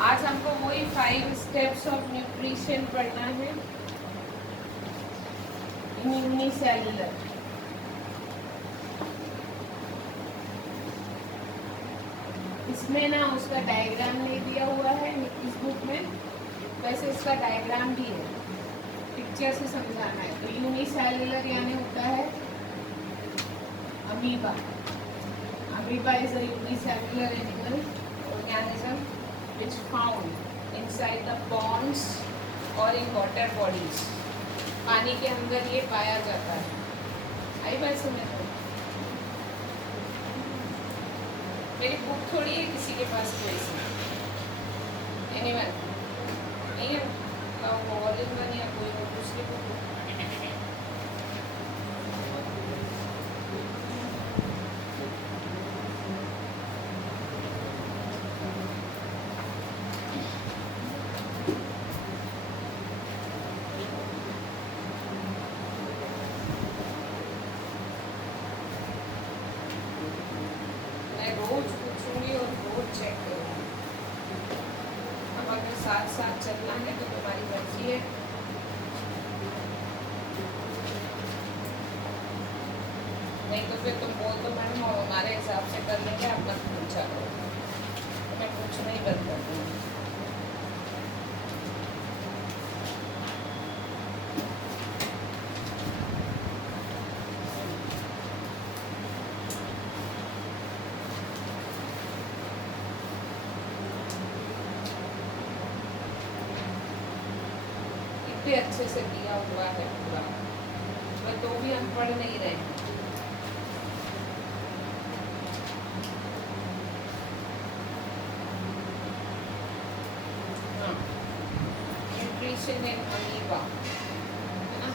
आज हमको वही 5 स्टेप्स ऑफ न्यूट्रिशन पढ़ना है इन यूनिसेल्युलर। इसमें ना उसका डायग्राम नहीं दिया हुआ है इस बुक में, वैसे इसका डायग्राम भी है, पिक्चर से समझाना है। तो यूनिसेल्युलर यानी होता है amoeba. Amoeba is a unicellular animal organism which found inside the ponds और in water bodies। पानी के अंदर ये पाया जाता है। आई बात समझ में? मेरी बुक थोड़ी है किसी के पास कोई सी एनिमल नहीं है, वो ऑल इन वन या कोई दूसरी बुक। रोज पूछूंगी और रोज चेक करूंगी। अब अगर साथ साथ चलना है तो तुम्हारी मर्जी है। नहीं तो फिर तुम बोल दो मैडम और हमारे हिसाब से कर लेंगे, आप मत पूछा करो, तो मैं पूछना ही बंद कर दूँगी। अच्छे से दिया हुआ है पूरा, पर तो भी हम पढ़ नहीं रहे हैं। न्यूट्रिशन इन अमीबा है ना।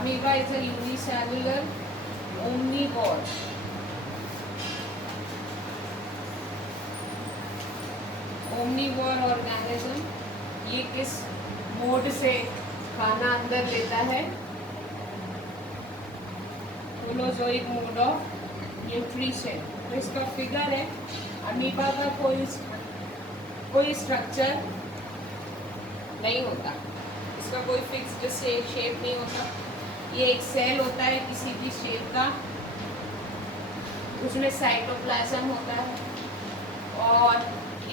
Amoeba is a unicellular omnivore. Omnivore organism, ये किस मोड से खाना अंदर लेता है? Holozoic mode of nutrition. तो इसका फिगर है, अमीबा का कोई स्ट्रक्चर नहीं होता, इसका कोई फिक्स्ड शेप नहीं होता। ये एक सेल होता है किसी भी शेप का, उसमें साइटोप्लाज्म होता है और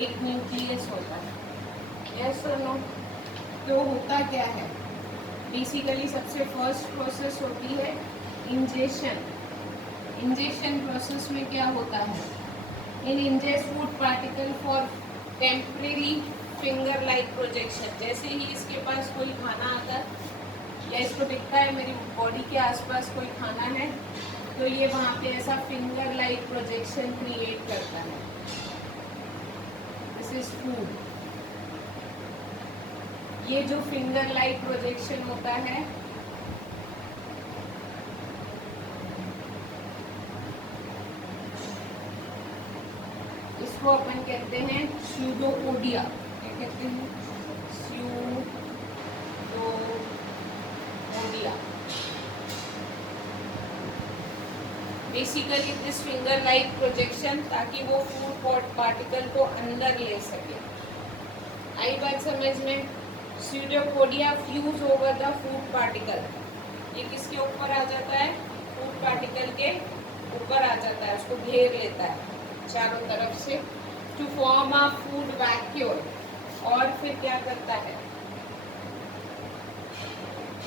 एक न्यूक्लियस होता है। यस और नो? तो होता क्या है? बेसिकली सबसे फर्स्ट प्रोसेस होती है इंजेशन। इंजेशन प्रोसेस में क्या होता है? In ingest food particle for temporary finger like projection. जैसे ही इसके पास कोई खाना आता है या इसको दिखता है मेरी बॉडी के आसपास कोई खाना है, तो ये वहाँ पे ऐसा फिंगर लाइक प्रोजेक्शन क्रिएट करता है। This is food. ये जो फिंगर लाइक प्रोजेक्शन होता है, इसको अपन कहते हैं स्यूडोपोडिया। क्या कहते हैं? Pseudopodia. Basically this finger like projection, ताकि वो फूड पार्टिकल को अंदर ले सके। आई बात समझ में? Pseudopodia fuse over the food particle. ये किसके ऊपर आ जाता है? फूड पार्टिकल के ऊपर आ जाता है, उसको घेर लेता है चारों तरफ से, to form a food vacuole. और फिर क्या करता है?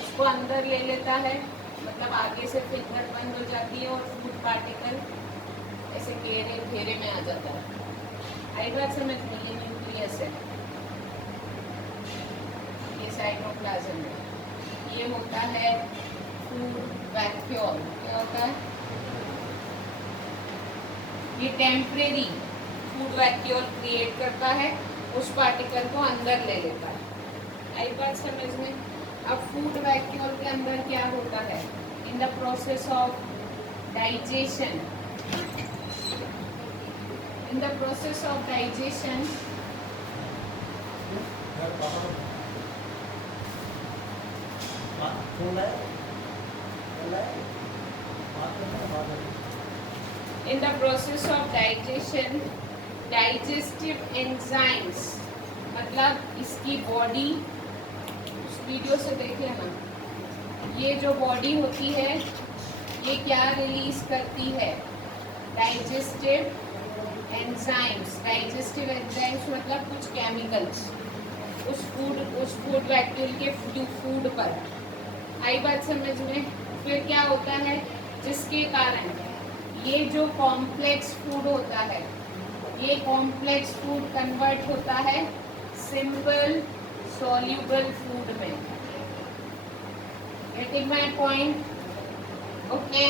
उसको अंदर ले लेता है, मतलब आगे से फिंगर बंद हो जाती है और फूड पार्टिकल ऐसे घेरे में आ जाता है। आई बात समझ में? ये न्यूक्लियस है, साइटोप्लाज्म में। ये होता है फूड वैक्यूल। क्या होता है? ये टेम्परेरी फूड वैक्यूल क्रिएट करता है, उस पार्टिकल को अंदर ले लेता है। आई बात समझ में? अब फूड वैक्यूल के अंदर क्या होता है? In the process of digestion, in the process of digestion in the process of digestion digestive enzymes मतलब इसकी बॉडी, उस वीडियो से देख लेना, ये जो बॉडी होती है ये क्या रिलीज करती है, डाइजेस्टिव एंजाइम्स। डाइजेस्टिव एंजाइम्स मतलब कुछ केमिकल्स उस फूड वैक्यूल के फूड पर। आई बात समझ में? फिर क्या होता है, जिसके कारण ये जो कॉम्प्लेक्स फूड होता है, ये कॉम्प्लेक्स फूड कन्वर्ट होता है सिंपल सॉल्यूबल फूड में। Getting my point? ओके,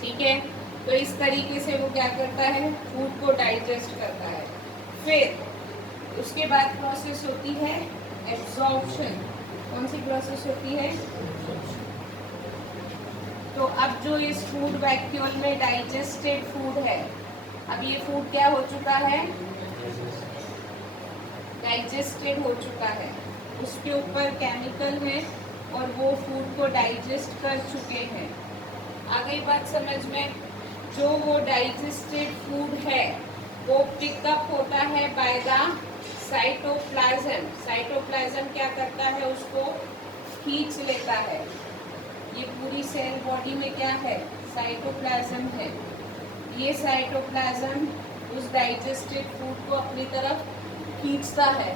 ठीक है। तो इस तरीके से वो क्या करता है, फूड को डाइजेस्ट करता है। फिर उसके बाद प्रोसेस होती है एब्जॉर्प्शन। कौन सी प्रोसेस होती है? तो अब जो इस फूड वैक्यूल में डाइजेस्टेड फूड है, अब ये फूड क्या हो चुका है, डाइजेस्टेड हो चुका है, उसके ऊपर केमिकल है और वो फूड को डाइजेस्ट कर चुके हैं। आ गई बात समझ में? जो वो डाइजेस्टेड फूड है वो पिकअप होता है बाय द साइटोप्लाज्म। साइटोप्लाज्म क्या करता है, उसको खींच लेता है। ये पूरी सेल बॉडी में क्या है, साइटोप्लाज्म है। ये साइटोप्लाज्म उस डाइजेस्टेड फूड को अपनी तरफ खींचता है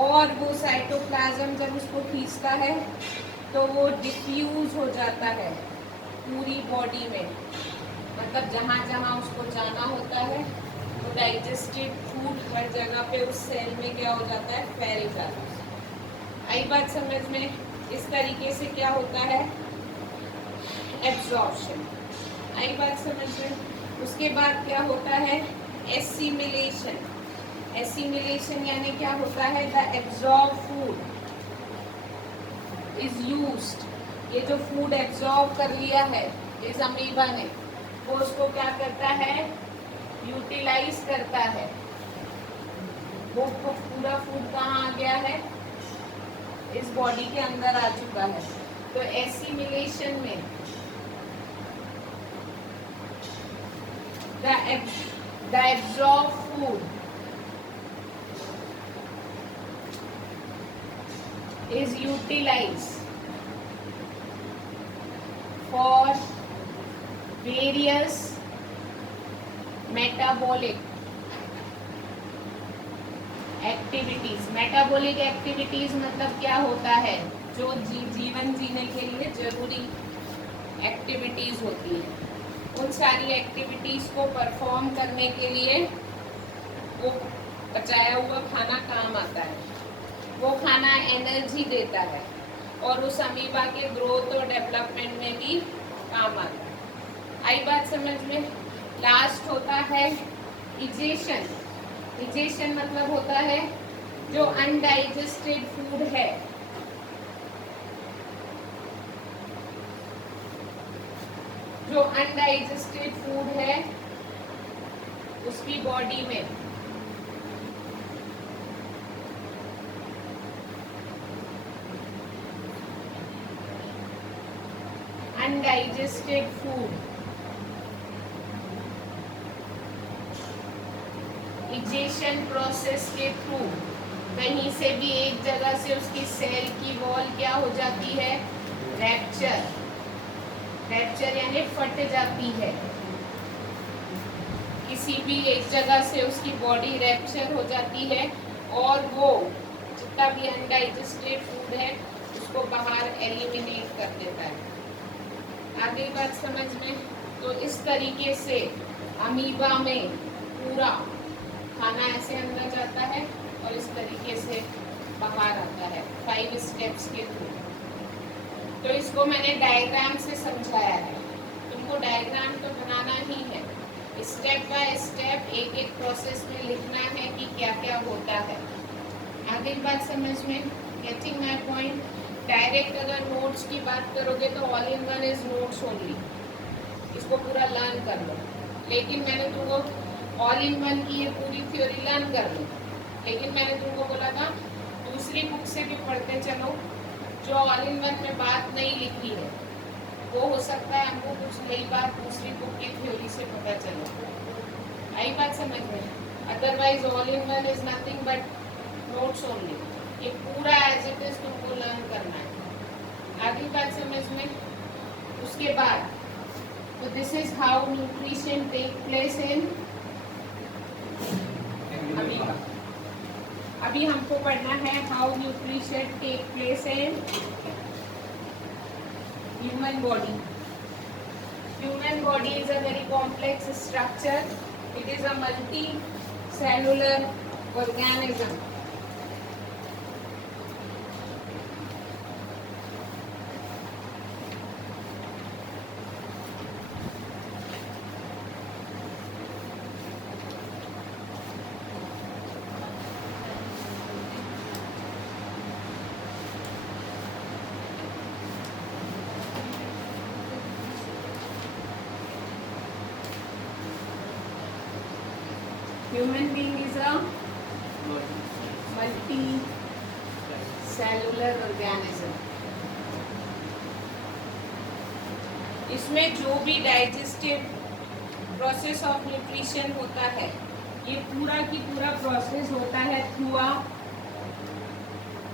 और वो साइटोप्लाज्म जब उसको खींचता है तो वो डिफ्यूज हो जाता है पूरी बॉडी में। मतलब जहाँ जहाँ उसको जाना होता है वो डाइजेस्टेड फूड हर जगह पे उस सेल में क्या हो जाता है, फैल जाता है। आई बात समझ में? इस तरीके से क्या होता है, एब्जॉर्प्शन। आई बात समझ में? उसके बाद क्या होता है, एसिमिलेशन। एसिमिलेशन यानी क्या होता है, the absorb food is used. ये जो फूड एब्जॉर्ब कर लिया है इस अमीबा ने, वो उसको क्या करता है, यूटिलाइज करता है। वो पूरा फूड कहाँ आ गया है, इस बॉडी के अंदर आ चुका है। तो एसिमिलेशन में the absorb food is utilized for various metabolic activities. Metabolic activities मतलब क्या होता है, जो जीवन जीने के लिए जरूरी एक्टिविटीज होती है, उन सारी एक्टिविटीज को परफॉर्म करने के लिए वो पचाया हुआ खाना काम आता है। वो खाना एनर्जी देता है और उस अमीबा के ग्रोथ और डेवलपमेंट में भी काम आता है। आई बात समझ में? लास्ट होता है इजेशन। इजेशन मतलब होता है जो अनडाइजेस्टेड फूड है, जो अनडाइजेस्टेड फूड है उसकी बॉडी में अनडाइजेस्टेड फूड इजेशन प्रोसेस के थ्रू कहीं से भी एक जगह से उसकी सेल की वॉल क्या हो जाती है, रैप्चर। रैप्चर यानी फट जाती है। किसी भी एक जगह से उसकी बॉडी रैप्चर हो जाती है और वो जितना भी अनडाइजेस्टेड फूड है उसको बाहर एलिमिनेट कर देता है। आगे बात समझ में? तो इस तरीके से अमीबा में पूरा खाना ऐसे अंदर जाता है और इस तरीके से बाहर आता है 5 स्टेप्स के थ्रू। तो इसको मैंने डायग्राम से समझाया है, तुमको डायग्राम तो बनाना ही है, स्टेप बाय स्टेप एक एक प्रोसेस में लिखना है कि क्या क्या होता है। आगे बात समझ में? Getting my point? डायरेक्ट अगर नोट्स की बात करोगे तो all in one is notes only, इसको पूरा लर्न कर लो। लेकिन मैंने तुमको ऑल इन वन की ये पूरी थ्योरी लर्न कर लो, लेकिन मैंने तुमको बोला था दूसरी बुक से भी पढ़ते चलो, जो ऑल इन वन में बात नहीं लिखी है वो हो सकता है हमको कुछ नई बात दूसरी बुक की थ्योरी से पता चले। आई बात समझ समझ में? Otherwise all in one is nothing but notes only. ये पूरा एज इट इज तुमको लर्न करना है। आगे बात समझ में? उसके बाद तो this is how nutrition take place in अभी हमको पढ़ना है how nutrition take place in human body. Human body is a very complex structure. It is a multi-cellular organism. Human being is a multi-cellular organism. इसमें जो भी digestive process of nutrition होता है, ये पूरा की पूरा प्रोसेस होता है थ्रू अ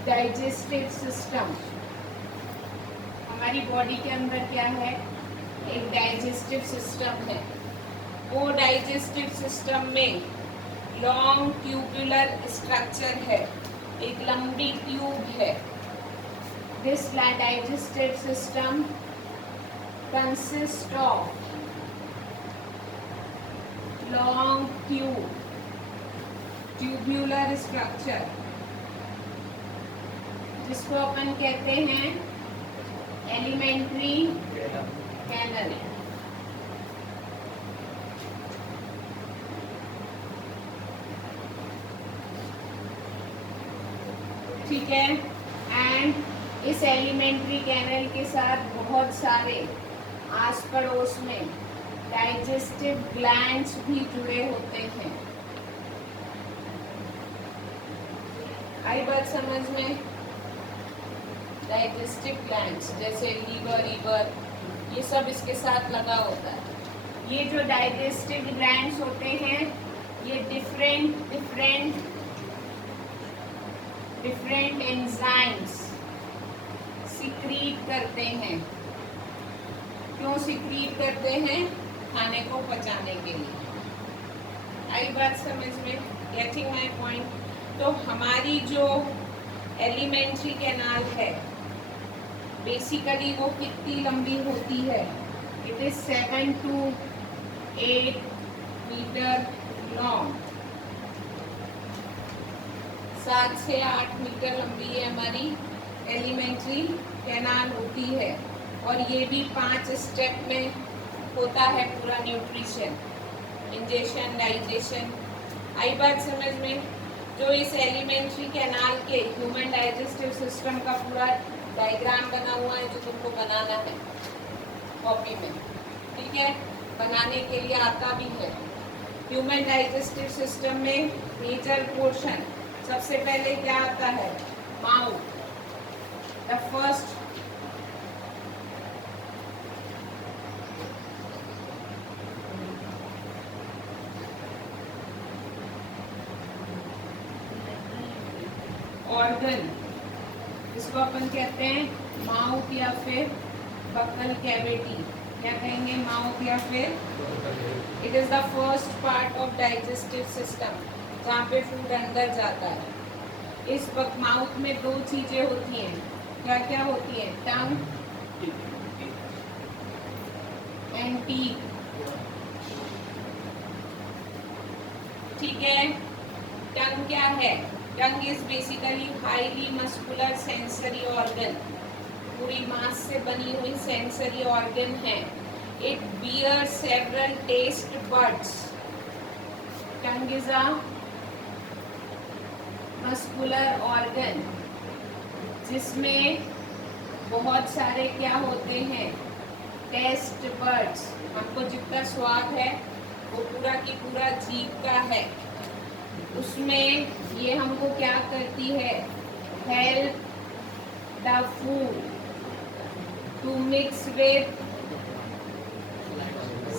डाइजेस्टिव सिस्टम। हमारी बॉडी के अंदर क्या है? एक डाइजेस्टिव सिस्टम है। वो डाइजेस्टिव सिस्टम में लॉन्ग ट्यूबुलर स्ट्रक्चर है, एक लंबी ट्यूब है। This digestive system consist of long tubular structure, जिसको अपन कहते हैं एलिमेंट्री कैनल। ठीक है। एंड इस एलिमेंट्री कैनल के साथ बहुत सारे आस पड़ोस में डाइजेस्टिव ग्लैंड्स भी जुड़े होते हैं। आई बात समझ में? डाइजेस्टिव ग्लैंड्स जैसे लीवर ये सब इसके साथ लगा होता है। ये जो डाइजेस्टिव ग्लैंड्स होते हैं ये डिफरेंट एंजाइम्स सिक्रीट करते हैं। क्यों सिक्रीट करते हैं? खाने को पचाने के लिए। आई बात समझ में? Getting my point? तो हमारी जो एलिमेंट्री कैनाल है बेसिकली वो कितनी लंबी होती है? It is 7 to 8 metre long. 7 से 8 मीटर लंबी है हमारी एलिमेंट्री कैनाल होती है। और ये भी 5 स्टेप में होता है पूरा न्यूट्रिशन, इंजेशन, डाइजेशन। आई बात समझ में? जो इस एलिमेंट्री कैनाल के ह्यूमन डाइजेस्टिव सिस्टम का पूरा डायग्राम बना हुआ है, जो तुमको बनाना है कॉपी में। ठीक है, बनाने के लिए आता भी है। ह्यूमन डाइजेस्टिव सिस्टम में मेजर पोर्शन सबसे पहले क्या आता है? माउथ। द फर्स्ट ऑर्गन, इसको अपन कहते हैं माउथ या फिर बकल कैविटी। क्या कहेंगे? माउथ या फिर it is the first part of digestive system जहाँ पे फूड अंदर जाता है। इस वक्त माउथ में 2 चीजें होती हैं। क्या क्या होती है? Tongue and teeth. ठीक है। टंग क्या है? Tongue is basically highly muscular sensory organ, पूरी मांस से बनी हुई सेंसरी ऑर्गन है। It bears several taste buds. Tongue is a muscular organ जिसमें बहुत सारे क्या होते हैं? Taste buds. हमको जितना स्वाद है वो पूरा की पूरा जीभ का है। उसमें ये हमको क्या करती है? Help the food to mix with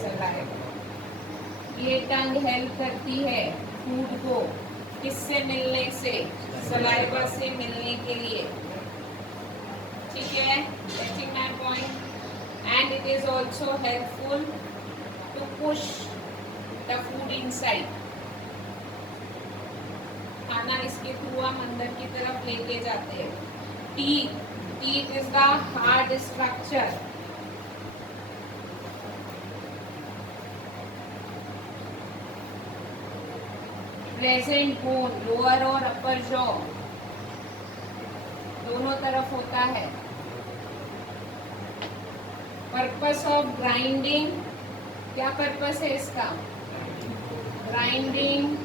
saliva. ये टंग हेल्प करती है फूड को किससे मिलने से, सलाइवा से मिलने के लिए, ठीक है, getting my point. And it is also helpful to push the food inside, खाना इसके थ्रू हम अंदर की तरफ लेके जाते हैं। Teeth is the hard structure, present bone lower और अपर जॉ दोनों तरफ होता है। पर्पस ऑफ ग्राइंडिंग, क्या पर्पस है इसका, ग्राइंडिंग,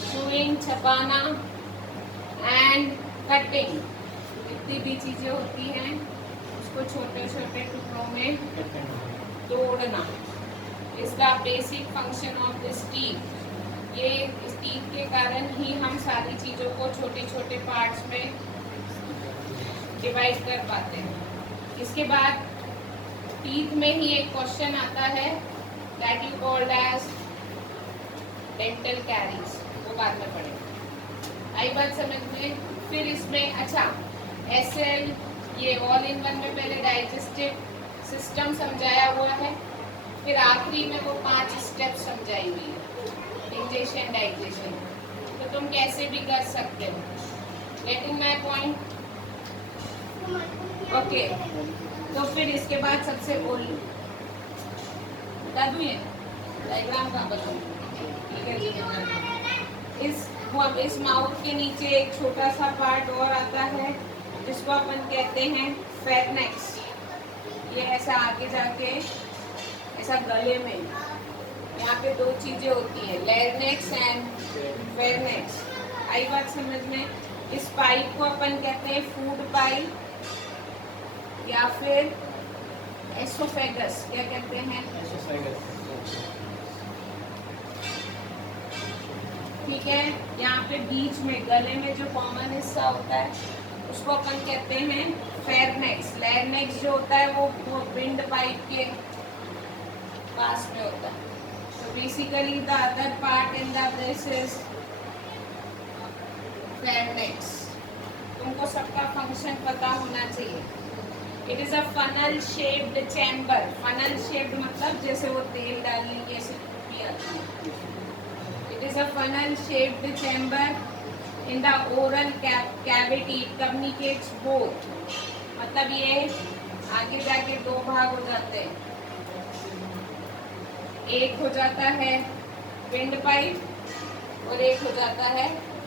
चूइंग चबाना एंड कटिंग, जितनी भी चीजें होती हैं उसको छोटे छोटे टुकड़ों में तोड़ना। इसका basic function of this teeth, ये इस टीथ के कारण ही हम सारी चीज़ों को छोटे छोटे पार्ट्स में डिवाइड कर पाते हैं। इसके बाद टीथ में ही एक क्वेश्चन आता है that you called as dental caries, वो बाद में पढ़ेंगे। आई बात समझ में। फिर इसमें अच्छा एसएल, ये ऑल इन वन में पहले डाइजेस्टिव सिस्टम समझाया हुआ है, फिर आखिरी में वो 5 स्टेप समझाई हुई है, डिजेशन डाइजेशन, तो तुम कैसे भी कर सकते हो। Getting my point, okay. तो फिर इसके बाद सबसे बोल बता दूँ, ये डायग्राम का बताऊँ, ठीक है जी। इस माउथ के नीचे एक छोटा सा पार्ट और आता है जिसको अपन कहते हैं फेरनेक्स। ये ऐसा आगे जाके ऐसा गले में यहाँ पे 2 चीजें होती हैं, लैरिंक्स एंड फेरनेक्स। आई बात समझ में। इस पाइप को अपन कहते हैं फूड पाइप या फिर एसोफेगस, क्या कहते हैं, ठीक है। यहाँ पे बीच में गले में जो कॉमन हिस्सा होता है उसको अपन कहते हैं फेरनेक्स। लैरिंक्स जो होता है वो विंड पाइप के पास में होता है। तो basically the other part in this is pharynx. तुमको सबका फंक्शन पता होना चाहिए। It is a funnel shaped chamber. Funnel shaped मतलब जैसे वो तेल डालने की ऐसी टूपी आती है। It is a funnel shaped chamber in the oral cavity, communicates both, मतलब ये आगे जाके 2 भाग हो जाते हैं। एक हो जाता है विंड पाइप और एक हो जाता है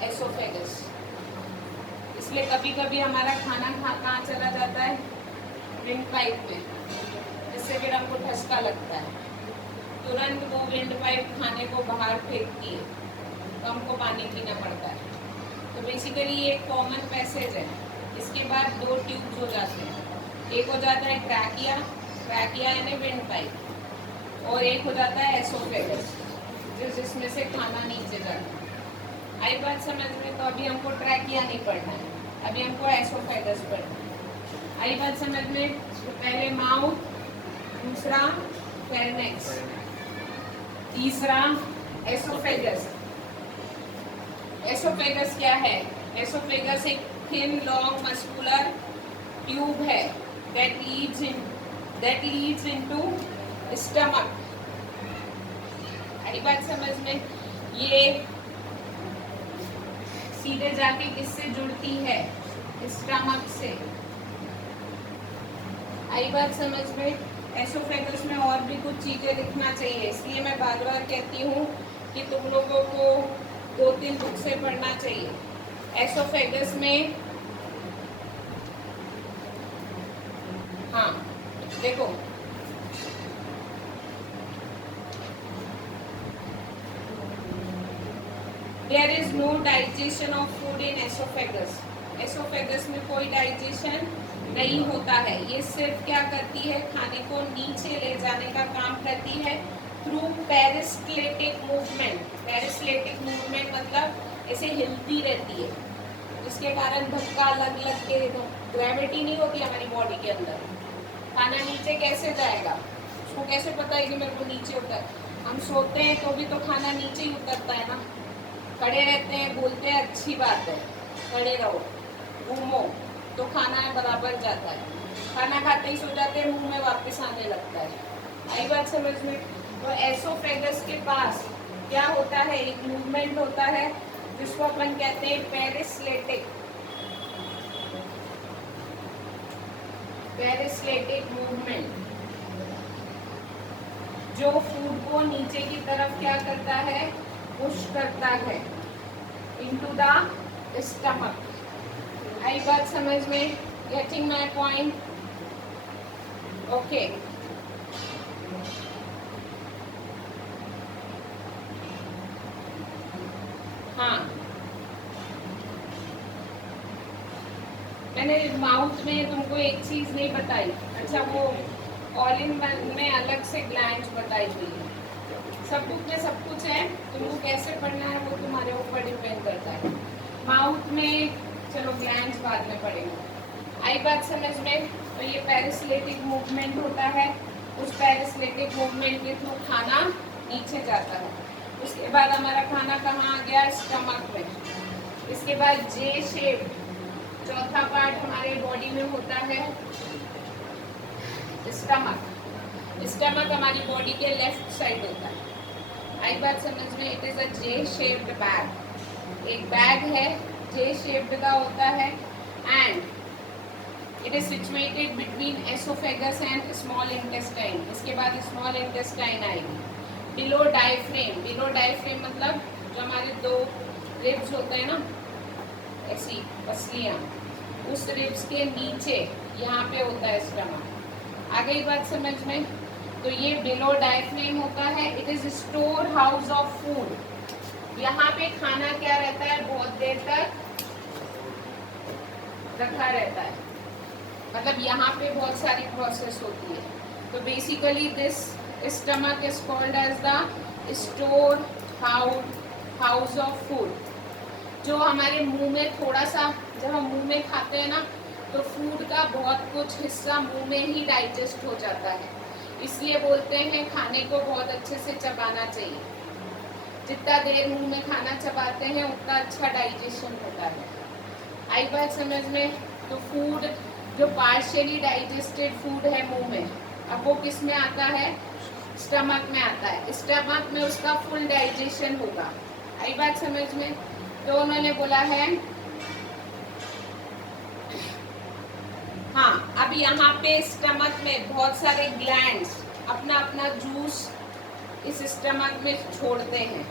एसोफेगस। इसलिए कभी कभी हमारा खाना कहाँ चला जाता है, विंड पाइप में, जिससे फिर हमको ठसका लगता है। तुरंत वो विंड पाइप खाने को बाहर फेंकती है तो हमको पानी पीना पड़ता है। तो बेसिकली ये एक कॉमन पैसेज है। इसके बाद 2 ट्यूब्स हो जाते हैं, एक हो जाता है ट्रैकिया, ट्रैकिया यानी विंड पाइप, और एक हो जाता है एसोफेगस जिसमें से खाना नीचे जाता है। आई बात समझ में। तो अभी हमको ट्रैकिया नहीं पढ़ना है, अभी हमको एसोफेगस पढ़ना है। आई बात समझ में। तो पहले माउथ, दूसरा फेरनेक्स, तीसरा एसोफेगस। एसोफेगस क्या है, एसोफेगस एक थिन लॉन्ग मस्कुलर ट्यूब है that leads into स्टमक। आई बात समझ में। ये सीधे जाके किससे जुड़ती है, स्टमक से। आई बात समझ में। एसोफेगस में और भी कुछ चीजें लिखना चाहिए, इसलिए मैं बार बार कहती हूँ कि तुम लोगों को 2-3 बुक से पढ़ना चाहिए। एसोफेगस में हाँ देखो, there is no digestion of food in oesophagus. Oesophagus में कोई डाइजेशन नहीं होता है। ये सिर्फ क्या करती है, खाने को नीचे ले जाने का काम करती है थ्रू पेरिस्टलेटिक मूवमेंट। पेरिस्टलेटिक मूवमेंट मतलब ऐसे हिलती रहती है, जिसके कारण धक्का लग के, ग्रेविटी नहीं होती हमारी बॉडी के अंदर, खाना नीचे कैसे जाएगा? उसको कैसे पता है कि मेरे को नीचे उतर? हम सोते हैं तो भी तो खाना नीचे ही उतरता है ना। खड़े रहते हैं, बोलते हैं अच्छी बात है, खड़े रहो, घूमो, तो खाना बराबर जाता है। खाना खाते ही सो जाते हैं, मुंह में वापस आने लगता है। आई बात समझ में? तो एसोफेगस के पास क्या होता है? एक मूवमेंट होता है जिसको अपन कहते हैं पेरिस्लेटिक, पेरिस्लेटिक मूवमेंट, जो फूड को नीचे की तरफ क्या करता है? पुश करता है इनटू द स्टमक। आई बात समझ में? Getting my point? ओके। हाँ, मैंने माउथ में तुमको एक चीज नहीं बताई। अच्छा, वो ऑल इन वन में अलग से ग्लैंड्स बताई गई है। सब बुक में सब कुछ है, तुमको कैसे पढ़ना है वो तुम्हारे ऊपर डिपेंड करता है। माउथ में चलो ग्लैंड्स बाद में पढ़ेंगे। आई बात समझ में? तो ये पेरिस्लेटिक मूवमेंट होता है, उस पेरिस्लेटिक मूवमेंट के थ्रू खाना नीचे जाता है। उसके बाद हमारा खाना कहाँ आ गया? स्टमक में। इसके बाद जे शेप, चौथा पार्ट हमारे बॉडी में होता है स्टमक। स्टमक हमारी बॉडी के लेफ्ट साइड होता है। आई बात समझ में? It is a J shaped bag. एक बैग है, जे शेप्ड का होता है, and it is situated between oesophagus and small intestine. इसके बाद स्मॉल इंटेस्टाइन आएगी। बिलो डायफ्रेम, बिलो डायफ्रेम मतलब जो हमारे दो रिब्स होते हैं ना, ऐसी पसलियाँ, उस रिब्स के नीचे यहाँ पे होता है स्टमक। आ गई बात समझ में? तो ये बिलो डायफ्रेम होता है। It is store house of food. यहाँ पे खाना क्या रहता है? बहुत देर तक रखा रहता है, मतलब यहाँ पे बहुत सारी प्रोसेस होती है। तो basically this stomach is called as the store house of food. जो हमारे मुंह में थोड़ा सा, जब हम मुंह में खाते हैं ना, तो फूड का बहुत कुछ हिस्सा मुंह में ही डाइजेस्ट हो जाता है। इसलिए बोलते हैं खाने को बहुत अच्छे से चबाना चाहिए। जितना देर मुंह में खाना चबाते हैं उतना अच्छा डाइजेशन होता है। आई बात समझ में? तो फूड जो पार्शियली डाइजेस्टेड फूड है मुंह में, अब वो किस में आता है? स्टमक में आता है। स्टमक में उसका फुल डाइजेशन होगा। आई बात समझ में? तो उन्होंने बोला है, हाँ, अब यहाँ पे स्टमक में बहुत सारे ग्लैंड्स अपना अपना जूस इस स्टमक में छोड़ते हैं।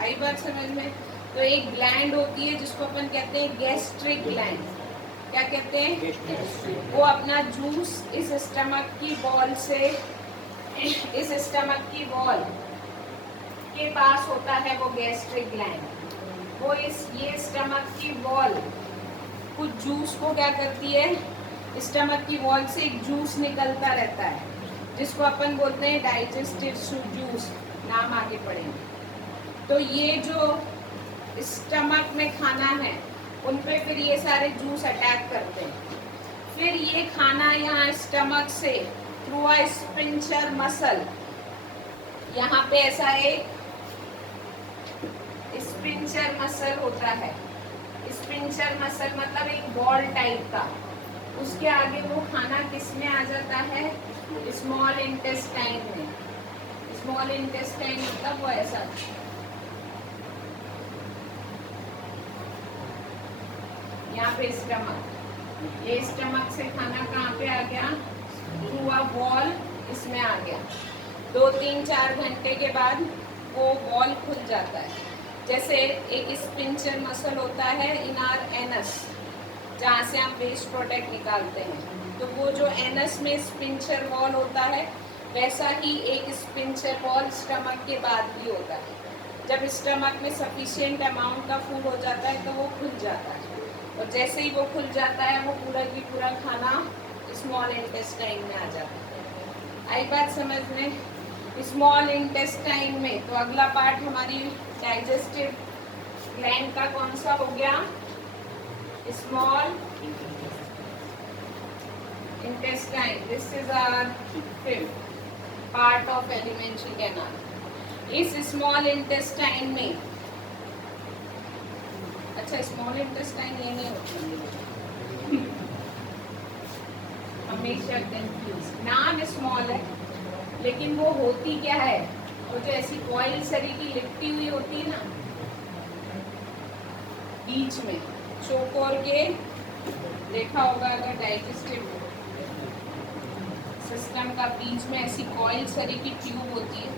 आई बात समझ में? तो एक ग्लैंड होती है जिसको अपन कहते हैं गैस्ट्रिक ग्लैंड। क्या कहते हैं? वो अपना जूस इस स्टमक की वॉल से, इस स्टमक की वॉल के पास होता है वो गैस्ट्रिक ग्लैंड। वो ये स्टमक की वॉल कुछ जूस को क्या करती है? स्टमक की वॉल से एक जूस निकलता रहता है जिसको अपन बोलते हैं डाइजेस्टिव जूस। नाम आगे पढ़ेंगे। तो ये जो स्टमक में खाना है उन पे फिर ये सारे जूस अटैक करते हैं। फिर ये खाना यहाँ स्टमक से थ्रू अ स्पिंचर मसल, यहाँ पे ऐसा एक स्पिंचर मसल होता है। स्पिंचर मसल मतलब एक बॉल टाइप का, उसके आगे वो खाना किस में आ जाता है? स्मॉल इंटेस्टाइन में। स्मॉल इंटेस्टाइन मतलब वो ऐसा, यहाँ पे स्टमक, ये स्टमक से खाना कहाँ पे आ गया? थ्रू अ वॉल इसमें आ गया। 2-3-4 घंटे के बाद वो वॉल खुल जाता है। जैसे एक स्पिंचर मसल होता है इन आर एनस, जहाँ से हम वेस्ट प्रोडक्ट निकालते हैं, तो वो जो एनस में स्पिंचर वॉल होता है वैसा ही एक स्पिंचर वॉल स्टमक के बाद भी होता है। जब स्टमक में सफिशिएंट अमाउंट का फूड हो जाता है तो वो खुल जाता है, और जैसे ही वो खुल जाता है वो पूरा की पूरा खाना स्मॉल इंटेस्टाइन में आ जाता है। आई बात समझ में? स्मॉल इंटेस्टाइन में तो अगला पार्ट हमारी डाइजेस्टिव ग्लैंड का कौन सा हो गया? Small intestine. This is our fifth part of alimentary canal. इस स्मॉल इंटेस्टाइन में, अच्छा स्मॉल इंटेस्टाइन ये नहीं होती, हमेशा कंफ्यूज, नाम स्मॉल है लेकिन वो होती क्या है, वो जो ऐसी कॉइल सरी की लिपटी हुई होती है ना बीच में, चौकोर के देखा होगा अगर डाइजेस्टिव सिस्टम का बीच में ऐसी कॉइल सरी की ट्यूब होती है,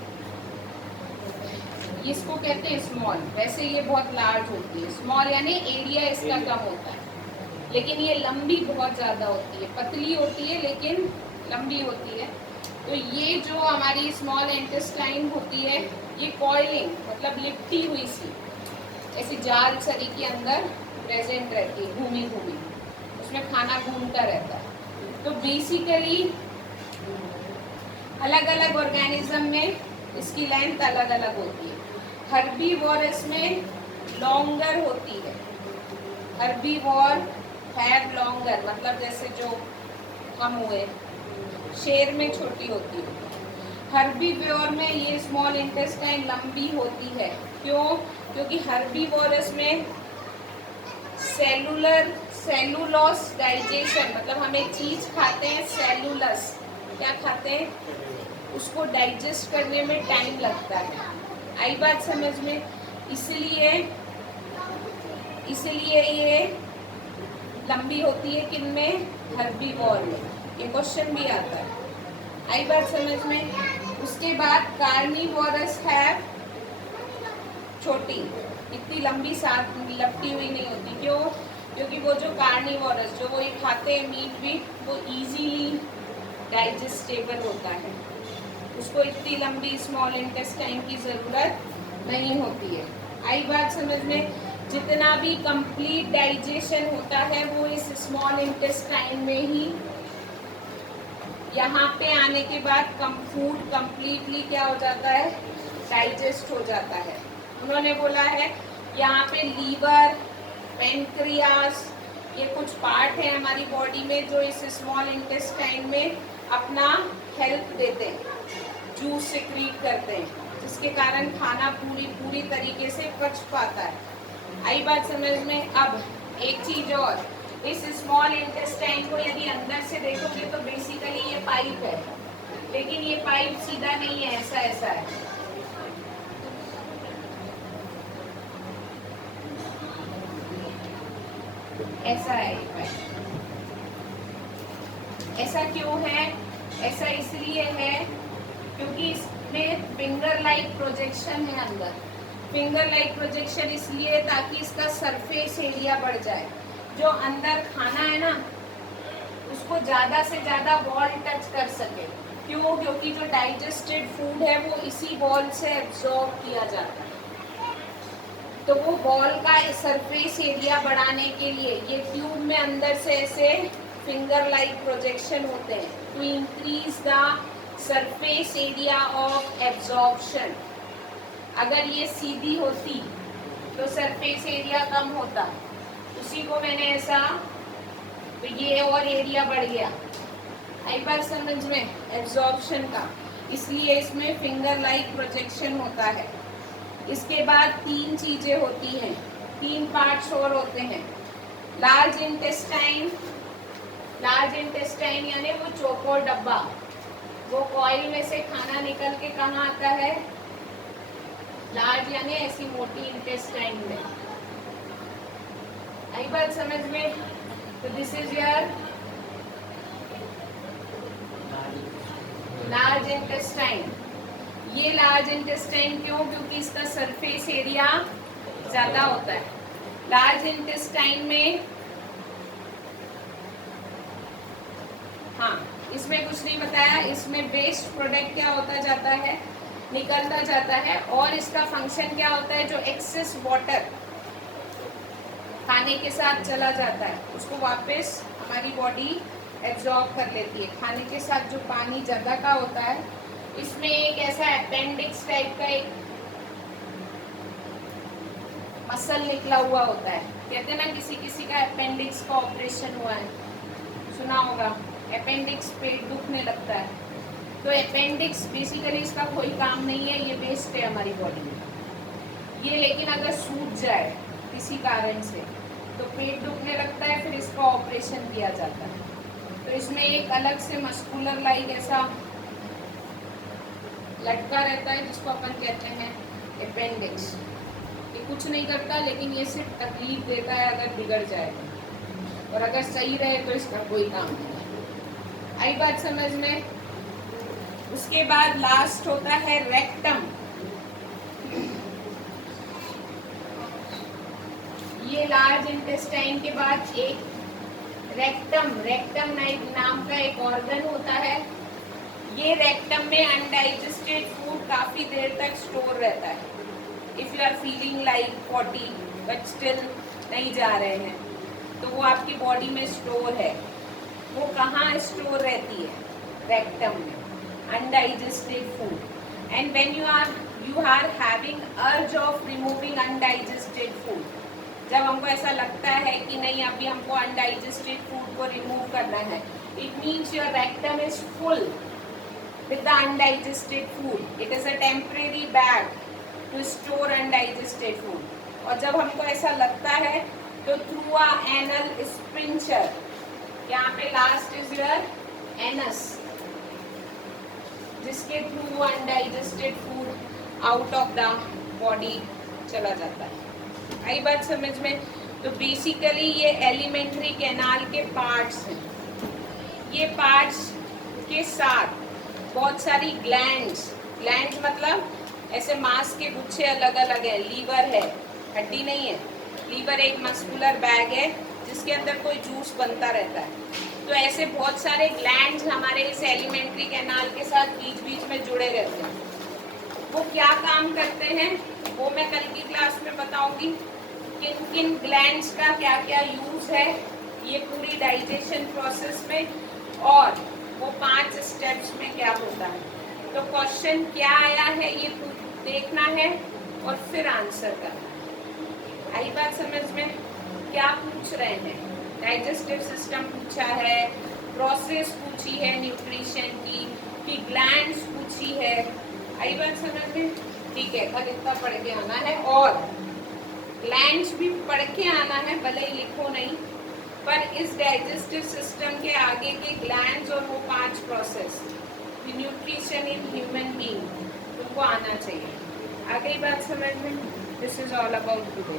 इसको कहते हैं स्मॉल। वैसे ये बहुत लार्ज होती है, स्मॉल यानी एरिया इसका कम होता है, लेकिन ये लंबी बहुत ज़्यादा होती है, पतली होती है लेकिन लंबी होती है। तो ये जो हमारी स्मॉल इंटेस्टाइन होती है ये कॉइलिंग मतलब लिपटी हुई सी ऐसी जाल सरी के अंदर प्रेजेंट रहती है, घूमी घूमी, उसमें खाना घूमता रहता है। तो बेसिकली अलग अलग ऑर्गेनिज्म में इसकी लेंथ अलग अलग होती है। हर्बीवोरस में लॉन्गर होती है, हर्बीवोर हैव लॉन्गर, मतलब जैसे जो हम हुए, शेर में छोटी होती है। हर्बीवोर में ये स्मॉल इंटेस्टाइन लंबी होती है। क्यों? क्योंकि हर्बीवोरस में सेलुलोस डाइजेशन, मतलब हम एक चीज खाते हैं सेलुलस, क्या खाते हैं, उसको डाइजेस्ट करने में टाइम लगता है। आई बात समझ में? इसलिए ये लंबी होती है किन में, हर्बीवोर में। ये क्वेश्चन भी आता है, आई बात समझ में? उसके बाद कार्निवोरस है छोटी, इतनी लंबी साथ लपटी हुई नहीं होती। क्यों? क्योंकि वो जो कार्निवोरस जो वो ये खाते हैं मीट वीट, वो इजीली डाइजेस्टेबल होता है, उसको इतनी लंबी स्मॉल इंटेस्टाइन की ज़रूरत नहीं होती है। आई बात समझ में? जितना भी कंप्लीट डाइजेशन होता है वो इस स्मॉल इंटेस्टाइन में ही, यहाँ पे आने के बाद फूड कंप्लीटली क्या हो जाता है, डाइजेस्ट हो जाता है। उन्होंने बोला है यहाँ पे लीवर, पेनक्रियास, ये कुछ पार्ट है हमारी बॉडी में जो इस स्मॉल इंटेस्टाइन में अपना हेल्प देते हैं, जूस सिक्रीट करते हैं, जिसके कारण खाना पूरी तरीके से पच पाता है। आई बात समझ में? अब एक चीज और, इस स्मॉल इंटेस्टाइन को यदि अंदर से देखोगे तो बेसिकली ये पाइप है, लेकिन ये पाइप सीधा नहीं है, ऐसा ऐसा है। ऐसा है ये पाइप। ऐसा क्यों है? ऐसा इसलिए है क्योंकि इसमें फिंगर लाइक प्रोजेक्शन है अंदर। फिंगर लाइक प्रोजेक्शन इसलिए ताकि इसका सरफेस एरिया बढ़ जाए, जो अंदर खाना है ना उसको ज़्यादा से ज़्यादा वॉल टच कर सके। क्यों? क्योंकि जो डाइजेस्टेड फूड है वो इसी वॉल से एब्जॉर्ब किया जाता है। तो वो वॉल का सरफेस एरिया बढ़ाने के लिए ये ट्यूब में अंदर से ऐसे फिंगर लाइक प्रोजेक्शन होते हैं, to increase the surface area of absorption. अगर ये सीधी होती तो सरफेस एरिया कम होता, उसी को मैंने ऐसा, तो ये और एरिया बढ़ गया। आई बात समझ में? एब्जॉर्प्शन का, इसलिए इसमें फिंगर लाइक प्रोजेक्शन होता है। इसके बाद तीन चीजें होती हैं, तीन पार्ट्स और होते हैं। लार्ज इंटेस्टाइन, लार्ज इंटेस्टाइन यानी वो चौकोर डब्बा, वो कॉइल में से खाना निकल के कहाँ आता है, लार्ज यानी ऐसी मोटी इंटेस्टाइन में। आई बात समझ में? तो this is your large intestine. ये लार्ज इंटेस्टाइन क्यों? क्योंकि इसका सरफेस एरिया ज्यादा होता है। लार्ज इंटेस्टाइन में, हाँ इसमें कुछ नहीं बताया, इसमें वेस्ट प्रोडक्ट क्या होता जाता है, निकलता जाता है, और इसका फंक्शन क्या होता है, जो एक्सेस वाटर खाने के साथ चला जाता है उसको वापस हमारी बॉडी एब्जॉर्ब कर लेती है। खाने के साथ जो पानी जगह का होता है, इसमें एक ऐसा अपेंडिक्स टाइप का एक मसल निकला हुआ होता है, कहते हैं ना किसी किसी का अपेंडिक्स का ऑपरेशन हुआ है, सुना होगा, अपेंडिक्स, पेट दुखने लगता है, तो अपेंडिक्स बेसिकली इसका कोई काम नहीं है, ये वेस्ट है हमारी बॉडी में। ये लेकिन अगर सूज जाए किसी कारण से तो पेट दुखने लगता है, फिर इसका ऑपरेशन किया जाता है। तो इसमें एक अलग से मस्कुलर लाइक ऐसा लटका रहता है जिसको अपन कहते हैं अपेंडिक्स। ये कुछ नहीं करता, लेकिन ये सिर्फ तकलीफ देता है अगर बिगड़ जाए तो, और अगर सही रहे तो इसका कोई काम नहीं। आई बात समझ में? उसके बाद लास्ट होता है रेक्टम। ये लार्ज इंटेस्टाइन के बाद एक रेक्टम नाम का एक ऑर्गन होता है। ये रेक्टम में अनडाइजेस्टेड फूड काफी देर तक स्टोर रहता है। If you are feeling like 40 but still नहीं जा रहे हैं, तो वो आपकी बॉडी में स्टोर है। वो कहाँ स्टोर रहती है? रेक्टम में, undigested food. And when you are having urge of removing undigested food, जब हमको ऐसा लगता है कि नहीं अभी हमको अनडाइजेस्टेड फूड को रिमूव करना है, it means your rectum is full with the undigested food. It is a temporary bag to store undigested food. और जब हमको ऐसा लगता है तो through a anal sphincter, यहाँ पे last is your anus, जिसके through undigested food out of the body चला जाता है। आई बात समझ में? तो बेसिकली ये एलिमेंट्री कैनाल के पार्ट्स हैं। ये पार्ट्स के साथ बहुत सारी ग्लैंड्स मतलब ऐसे मांस के गुच्छे अलग अलग है। लीवर है, हड्डी नहीं है। लीवर एक मस्कुलर बैग है जिसके अंदर कोई जूस बनता रहता है। तो ऐसे बहुत सारे ग्लैंड्स हमारे इस एलिमेंट्री कैनाल के साथ बीच बीच में जुड़े रहते हैं। वो क्या काम करते हैं वो मैं कल की क्लास में बताऊंगी। किन किन ग्लैंड्स का क्या क्या यूज है ये पूरी डाइजेशन प्रोसेस में, और वो 5 स्टेप्स में क्या होता है। तो क्वेश्चन क्या आया है ये देखना है और फिर आंसर करना है। आई बात समझ में? क्या पूछ रहे हैं? डाइजेस्टिव सिस्टम पूछा है, प्रोसेस पूछी है न्यूट्रिशन की ग्लैंड्स पूछी है। आई बात समझ में? ठीक है, कल इतना पढ़ के आना है, और ग्लैंड्स भी पढ़ के आना है, भले ही लिखो नहीं, पर इस डाइजेस्टिव सिस्टम के आगे के ग्लैंड्स और वो 5 process, nutrition in human being, उनको आना चाहिए। आ गई बात समझ में? This is all about today.